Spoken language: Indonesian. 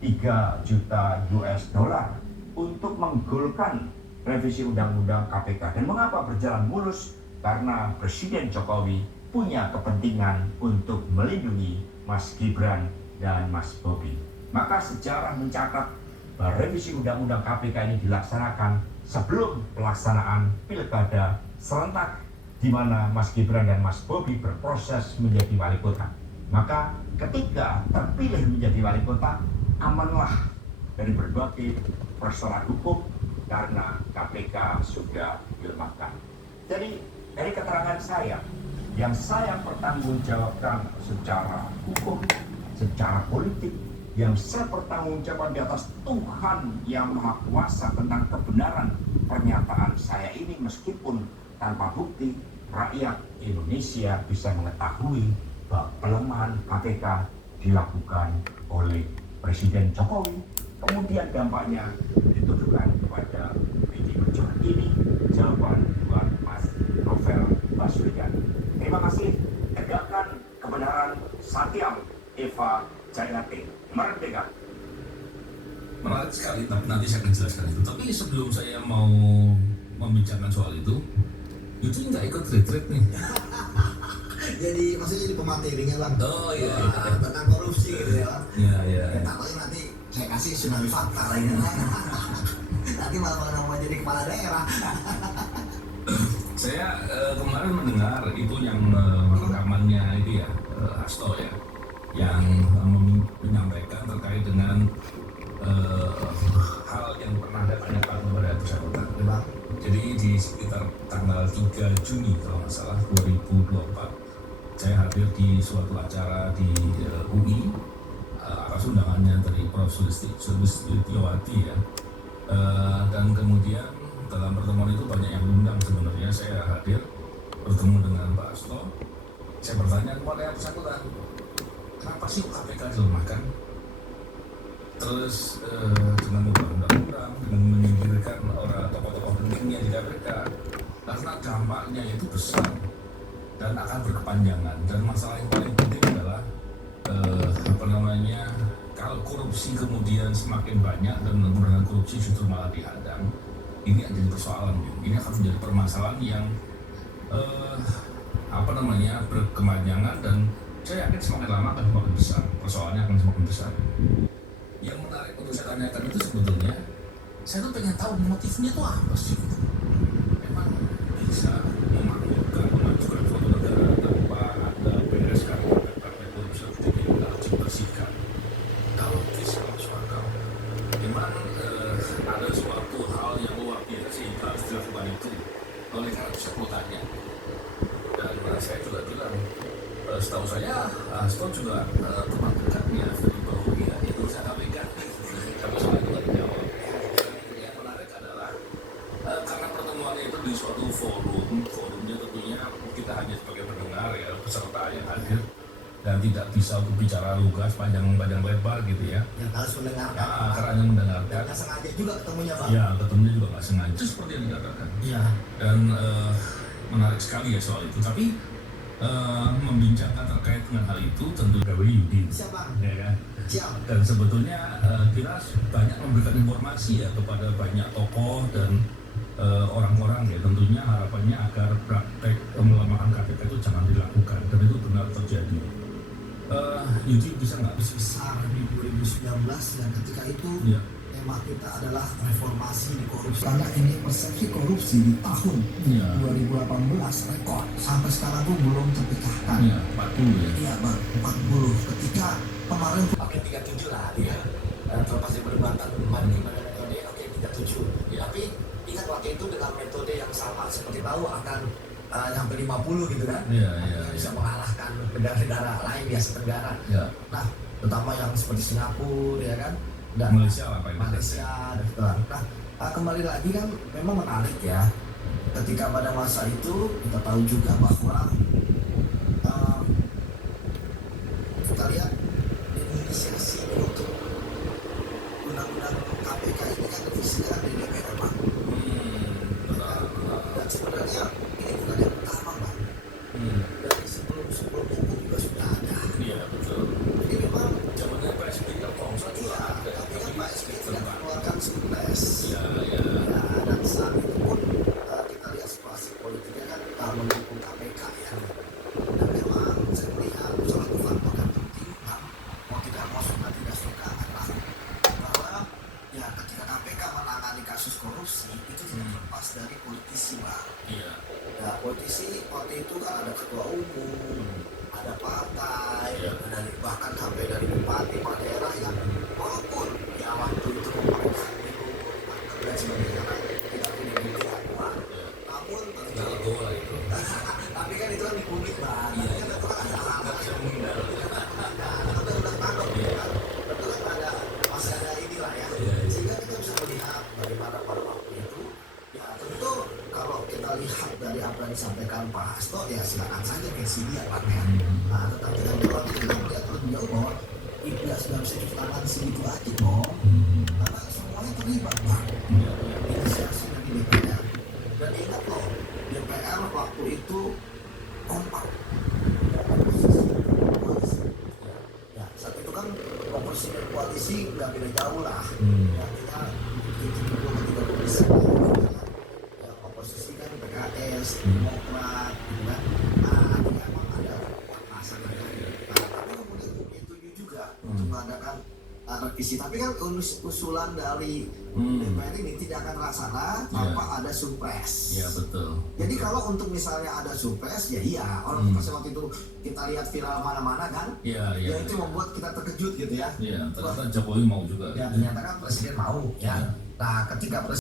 3 juta US dollar untuk menggolkan revisi undang-undang KPK. Dan mengapa berjalan mulus? Karena Presiden Jokowi punya kepentingan untuk melindungi Mas Gibran dan Mas Bobi. Maka sejarah mencatat bahwa revisi undang-undang KPK ini dilaksanakan sebelum pelaksanaan pilkada serentak di mana Mas Gibran dan Mas Bobi berproses menjadi wali kota. Maka ketika terpilih menjadi wali kota, amanlah dari berbagai persoalan hukum karena KPK sudah dilemahkan. Jadi dari keterangan saya, yang saya pertanggungjawabkan secara hukum, secara politik, yang saya pertanggungjawabkan di atas Tuhan yang Maha Kuasa tentang kebenaran pernyataan saya ini, meskipun tanpa bukti, rakyat Indonesia bisa mengetahui bahwa pelemahan KPK dilakukan oleh Presiden Jokowi. Kemudian dampaknya ditujukan kepada PDI Perjuangan. Ini jawaban buat Mas Novel Baswedan. Terima kasih. Tegakkan kebenaran. Satyam Eva Jayate. Merdeka. Menarik sekali, tapi nanti saya akan jelaskan itu. Tapi sebelum saya mau membicarakan soal itu nggak ikut retreat nih. Jadi maksudnya jadi pematerinya bang. Oh iya. Tentang korupsi gitu ya bang. Iya. Ya, takutnya nanti saya kasih tsunami fakta lagi. Nanti malah mau jadi kepala daerah. Saya kemarin mendengar itu yang rekamannya itu ya, Hasto ya, yang menyampaikan terkait dengan hal yang pernah ditanyakan kepada bersangkutan. Jadi di sekitar tanggal 3 Juni kalau nggak salah 2024, saya hadir di suatu acara di UI atas undangannya dari Prof. Sulistiowati ya, dan kemudian dalam pertemuan itu banyak yang diundang. Sebenarnya saya hadir bertemu dengan Pak Hasto. Saya bertanya kepada yang bersangkutan, kenapa sih KPK dilemahkan? Terus dengan undang-undang, dengan menyingkirkan orang tokoh-tokoh pentingnya di KPK, karena dampaknya itu besar dan akan berkepanjangan. Dan masalah yang paling penting adalah kalau korupsi kemudian semakin banyak dan pemberantasan korupsi justru malah dihadang, ini akan jadi persoalan. Ini akan menjadi permasalahan yang berkepanjangan, dan saya yakin semakin lama akan semakin besar, persoalannya akan semakin besar. Yang menarik untuk saya tanyakan itu sebetulnya, saya tuh pengen tahu motifnya itu apa sih? Memang bisa memajukan suatu negara tanpa ada bereskan partai korupsi yang harus dibersihkan. Kalau bisa masuk akal, memang ada suatu hal yang luar biasa sehingga harus dilakukan itu. Oleh karena itu saya mau tanya, dan saya juga bilang, setahu saya Hasto juga teman dekatnya dari Bobi ya, itu saya sampaikan. Tapi soal itu nggak dijawab. Yang menarik adalah karena pertemuan itu di suatu forumnya tentunya kita hanya sebagai pendengar ya, peserta yang hadir, dan tidak bisa untuk bicara lugas panjang lebar gitu ya. Yang harus mendengarkan. Karena hanya mendengarkan. Nggak sengaja juga ketemunya bang. Ya, ketemunya juga nggak sengaja. Itu seperti yang dikatakan. Iya. Dan menarik sekali ya soal itu. Tapi membincangkan terkait dengan hal itu tentu Dewi Yudi. Siapa? Ya kan? Siap. Dan sebetulnya kita banyak memberikan informasi ya kepada banyak tokoh dan orang-orang ya, tentunya harapannya agar praktek melemahkan KPK itu jangan dilakukan, dan itu benar terjadi. Yudi bisa nggak? Besar di 2019 dan ketika itu Ya. tema kita adalah reformasi di korupsi. Karena ini persepsi korupsi di tahun Ya. 2018 rekor sampai sekarang tuh belum terpecahkan. Ya, 40 ya. Iya bang, 40. Ketika kemarin pakai 37 lah dia. Terlepas dari perdebatan gimana metode, oke 37. Ya. Tapi ingat waktu itu dengan metode yang sama, seperti tahu akan sampai 50 gitu kan. Iya. Bisa mengalahkan negara-negara lain di Asia Tenggara. Ya. Nah, terutama yang seperti Singapura ya kan. Dan Malaysia lah Pak. Malaysia dan gitu. Nah, kembali lagi kan memang menarik ya. Ketika pada masa itu kita tahu juga bahwa kita lihat inisiasi untuk undang-undang KPK ini kan revisinya dari DPR Pak. Dan sebenarnya ini bukan yang pertama Pak. Dari sebelum hukum juga sudah ada. Iya betul. Jadi memang Zamannya PSBY Telkomsel juga ada. politisi waktu itu kan ada ketua umum, ada partai, dan bahkan sampai dari bupati, kepala daerah yang walaupun ya waktu itu memeriksa itu dan sebagainya kan tidak punya bukti apa, namun tapi kan itu kan di publik bang, kan itu kan ada hal-hal betul kan ada masih ada inilah ya, sehingga kita bisa melihat bagaimana pada waktu itu ya tentu kalau kita lihat dari apa yang disampaikan Pak Hasto ya silakan saja versi dia Pak ya. Nah tetapi kan kalau kita melihat lebih jauh bahwa tidak sudah bisa cuci tangan segitu aja kok, karena semuanya terlibat Pak, inisiasi dari DPR. Dan ingat loh DPR waktu itu kompak koalisi. Ya saat itu kan oposisi dan koalisi nggak beda jauh lah. Artinya itu juga tidak bisa. Ya, oposisi kan PKS, Demokrat, gitu kan. Nah, artinya emang ada pasangan yang tapi kemudian begitu juga untuk mengadakan revisi. Tapi kan usulan dari DPR ini tidak akan terlaksana tanpa ada surprise. Iya betul. Jadi kalau untuk misalnya ada surprise, ya iya. Orang pas waktu itu kita lihat viral mana-mana kan, Iya. ya itu membuat kita terkejut gitu ya. Iya, ternyata Jokowi mau juga. Ya ternyata kan presiden mau ya. Nah ketika presiden